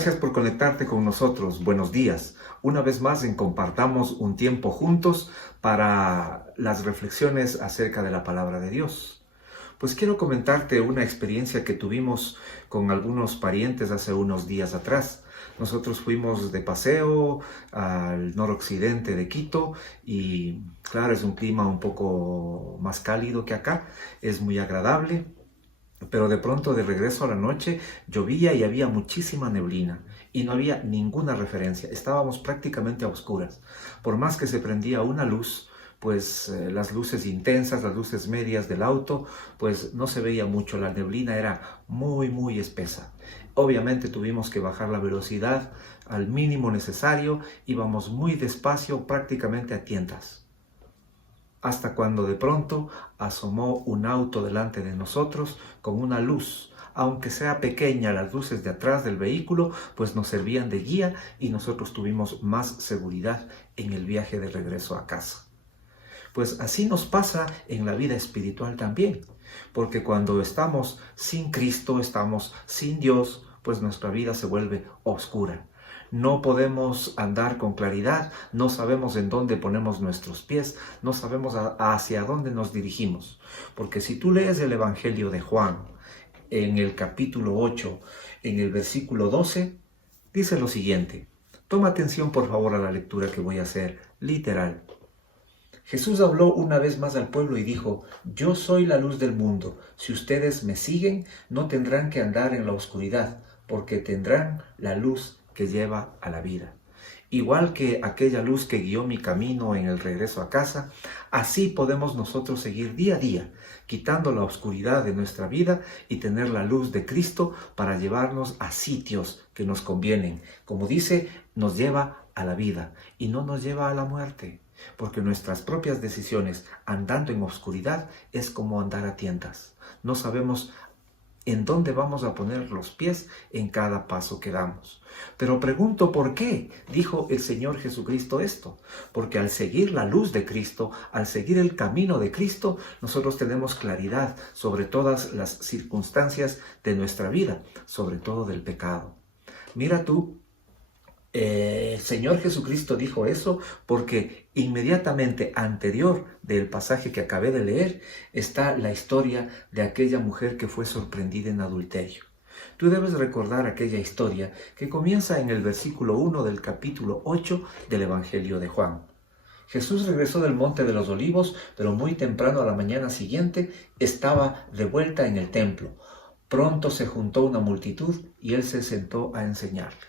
Gracias por conectarte con nosotros. Buenos días. Una vez más Compartamos un tiempo juntos para las reflexiones acerca de la palabra de Dios. Pues quiero comentarte una experiencia que tuvimos con algunos parientes hace unos días atrás. Nosotros fuimos de paseo al noroccidente de Quito y claro, es un clima un poco más cálido que acá, es muy agradable. Pero de pronto, de regreso a la noche, llovía y había muchísima neblina y no había ninguna referencia. Estábamos prácticamente a oscuras. Por más que se prendía una luz, pues las luces intensas, las luces medias del auto, pues no se veía mucho. La neblina era muy espesa. Obviamente tuvimos que bajar la velocidad al mínimo necesario. Íbamos muy despacio, prácticamente a tientas, hasta cuando de pronto asomó un auto delante de nosotros con una luz. Aunque sea pequeña, las luces de atrás del vehículo pues nos servían de guía y nosotros tuvimos más seguridad en el viaje de regreso a casa. Pues así nos pasa en la vida espiritual también, porque cuando estamos sin Cristo, estamos sin Dios, pues nuestra vida se vuelve oscura. No podemos andar con claridad, no sabemos en dónde ponemos nuestros pies, no sabemos hacia dónde nos dirigimos. Porque si tú lees el Evangelio de Juan, en el capítulo 8, en el versículo 12, dice lo siguiente. Toma atención por favor a la lectura que voy a hacer, literal. Jesús habló una vez más al pueblo y dijo: Yo soy la luz del mundo. Si ustedes me siguen, no tendrán que andar en la oscuridad, porque tendrán la luz que lleva a la vida. Igual que aquella luz que guió mi camino en el regreso a casa, así podemos nosotros seguir día a día, quitando la oscuridad de nuestra vida y tener la luz de Cristo para llevarnos a sitios que nos convienen. Como dice, nos lleva a la vida y no nos lleva a la muerte. Porque nuestras propias decisiones andando en oscuridad es como andar a tientas. No sabemos en dónde vamos a poner los pies en cada paso que damos. Pero pregunto, ¿por qué dijo el Señor Jesucristo esto? Porque al seguir la luz de Cristo, al seguir el camino de Cristo, nosotros tenemos claridad sobre todas las circunstancias de nuestra vida, sobre todo del pecado. Mira tú, el Señor Jesucristo dijo eso porque inmediatamente anterior del pasaje que acabé de leer está la historia de aquella mujer que fue sorprendida en adulterio. Tú debes recordar aquella historia que comienza en el versículo 1 del capítulo 8 del Evangelio de Juan. Jesús regresó del Monte de los Olivos, pero muy temprano a la mañana siguiente estaba de vuelta en el templo. Pronto se juntó una multitud y él se sentó a enseñarles.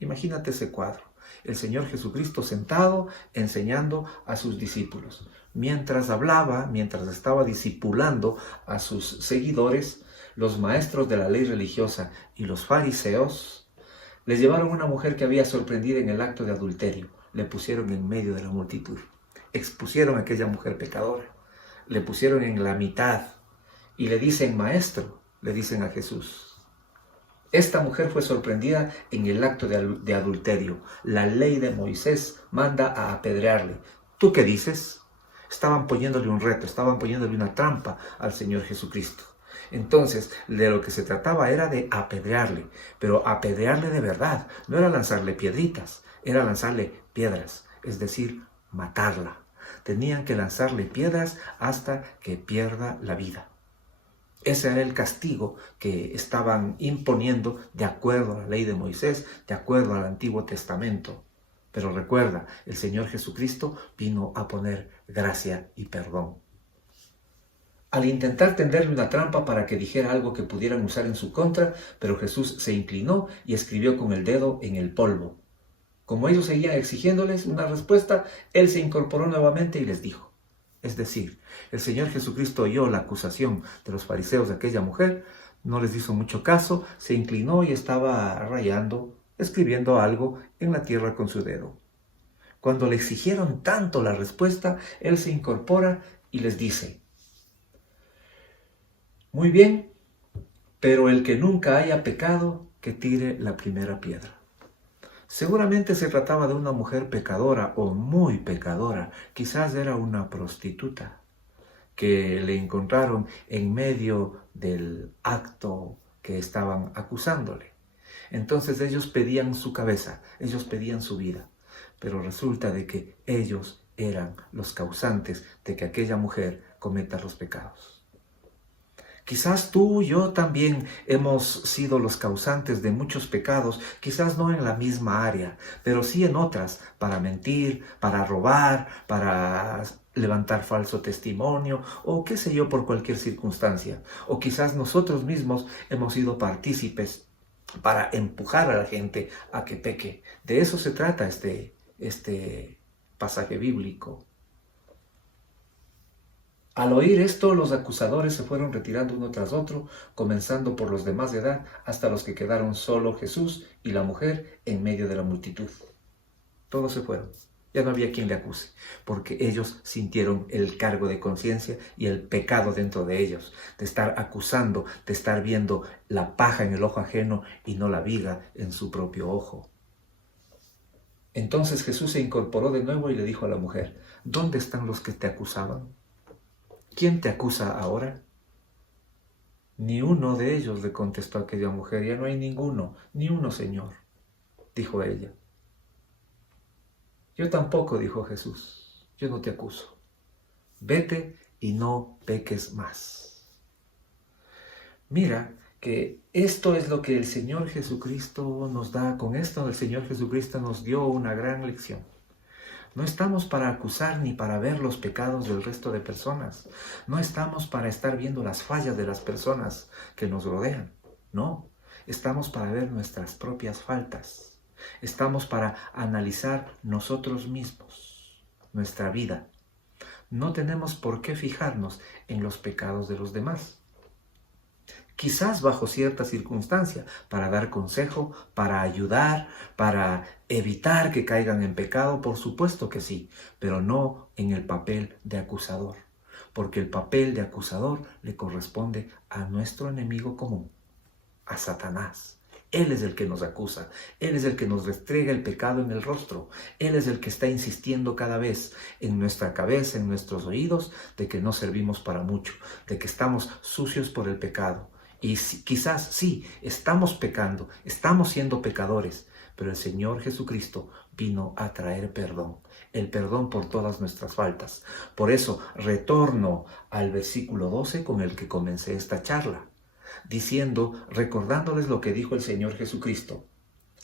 Imagínate ese cuadro, el Señor Jesucristo sentado enseñando a sus discípulos. Mientras hablaba, mientras estaba discipulando a sus seguidores, los maestros de la ley religiosa y los fariseos les llevaron una mujer que había sorprendido en el acto de adulterio. Le pusieron en medio de la multitud, expusieron a aquella mujer pecadora, le pusieron en la mitad y le dicen: Maestro, le dicen a Jesús. Esta mujer fue sorprendida en el acto de adulterio. La ley de Moisés manda a apedrearle. ¿Tú qué dices? Estaban poniéndole un reto, estaban poniéndole una trampa al Señor Jesucristo. Entonces, de lo que se trataba era de apedrearle, pero apedrearle de verdad. No era lanzarle piedritas, era lanzarle piedras, es decir, matarla. Tenían que lanzarle piedras hasta que pierda la vida. Ese era el castigo que estaban imponiendo de acuerdo a la ley de Moisés, de acuerdo al Antiguo Testamento. Pero recuerda, el Señor Jesucristo vino a poner gracia y perdón. Al intentar tenderle una trampa para que dijera algo que pudieran usar en su contra, pero Jesús se inclinó y escribió con el dedo en el polvo. Como ellos seguían exigiéndoles una respuesta, Él se incorporó nuevamente y les dijo. Es decir, el Señor Jesucristo oyó la acusación de los fariseos de aquella mujer, no les hizo mucho caso, se inclinó y estaba rayando, escribiendo algo en la tierra con su dedo. Cuando le exigieron tanto la respuesta, Él se incorpora y les dice: Muy bien, pero el que nunca haya pecado, que tire la primera piedra. Seguramente se trataba de una mujer pecadora o muy pecadora, quizás era una prostituta que le encontraron en medio del acto que estaban acusándole. Entonces ellos pedían su cabeza, ellos pedían su vida, pero resulta de que ellos eran los causantes de que aquella mujer cometa los pecados. Quizás tú y yo también hemos sido los causantes de muchos pecados, quizás no en la misma área, pero sí en otras, para mentir, para robar, para levantar falso testimonio, o qué sé yo, por cualquier circunstancia. O quizás nosotros mismos hemos sido partícipes para empujar a la gente a que peque. De eso se trata este pasaje bíblico. Al oír esto, los acusadores se fueron retirando uno tras otro, comenzando por los de más edad, hasta los que quedaron solo Jesús y la mujer en medio de la multitud. Todos se fueron. Ya no había quien le acuse, porque ellos sintieron el cargo de conciencia y el pecado dentro de ellos, de estar acusando, de estar viendo la paja en el ojo ajeno y no la viga en su propio ojo. Entonces Jesús se incorporó de nuevo y le dijo a la mujer: ¿dónde están los que te acusaban? ¿Quién te acusa ahora? Ni uno de ellos, le contestó aquella mujer. Ya no hay ninguno, ni uno, Señor, dijo ella. Yo tampoco, dijo Jesús, yo no te acuso. Vete y no peques más. Mira que esto es lo que el Señor Jesucristo nos da. Con esto el Señor Jesucristo nos dio una gran lección. No estamos para acusar ni para ver los pecados del resto de personas. No estamos para estar viendo las fallas de las personas que nos rodean. No, estamos para ver nuestras propias faltas. Estamos para analizar nosotros mismos, nuestra vida. No tenemos por qué fijarnos en los pecados de los demás. Quizás bajo cierta circunstancia, para dar consejo, para ayudar, para evitar que caigan en pecado, por supuesto que sí, pero no en el papel de acusador, porque el papel de acusador le corresponde a nuestro enemigo común, a Satanás. Él es el que nos acusa, Él es el que nos restrega el pecado en el rostro, Él es el que está insistiendo cada vez en nuestra cabeza, en nuestros oídos, de que no servimos para mucho, de que estamos sucios por el pecado. Y quizás sí, estamos pecando, estamos siendo pecadores, pero el Señor Jesucristo vino a traer perdón, el perdón por todas nuestras faltas. Por eso retorno al versículo 12 con el que comencé esta charla, diciendo, recordándoles lo que dijo el Señor Jesucristo.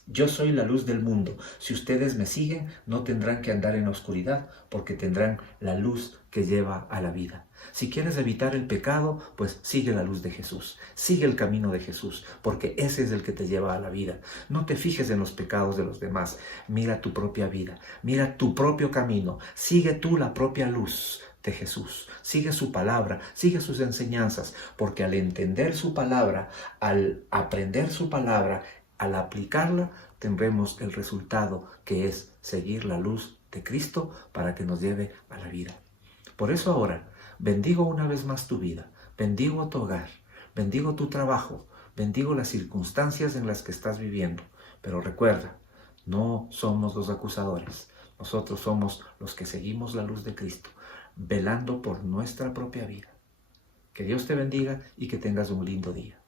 Yo soy la luz del mundo. Si ustedes me siguen, no tendrán que andar en la oscuridad, porque tendrán la luz que lleva a la vida. Si quieres evitar el pecado, pues sigue la luz de Jesús. Sigue el camino de Jesús, porque ese es el que te lleva a la vida. No te fijes en los pecados de los demás. Mira tu propia vida. Mira tu propio camino. Sigue tú la propia luz de Jesús. Sigue su palabra, sigue sus enseñanzas, porque al entender su palabra, al aprender su palabra, al aplicarla, tendremos el resultado que es seguir la luz de Cristo para que nos lleve a la vida. Por eso ahora, bendigo una vez más tu vida, bendigo tu hogar, bendigo tu trabajo, bendigo las circunstancias en las que estás viviendo. Pero recuerda, no somos los acusadores, nosotros somos los que seguimos la luz de Cristo, velando por nuestra propia vida. Que Dios te bendiga y que tengas un lindo día.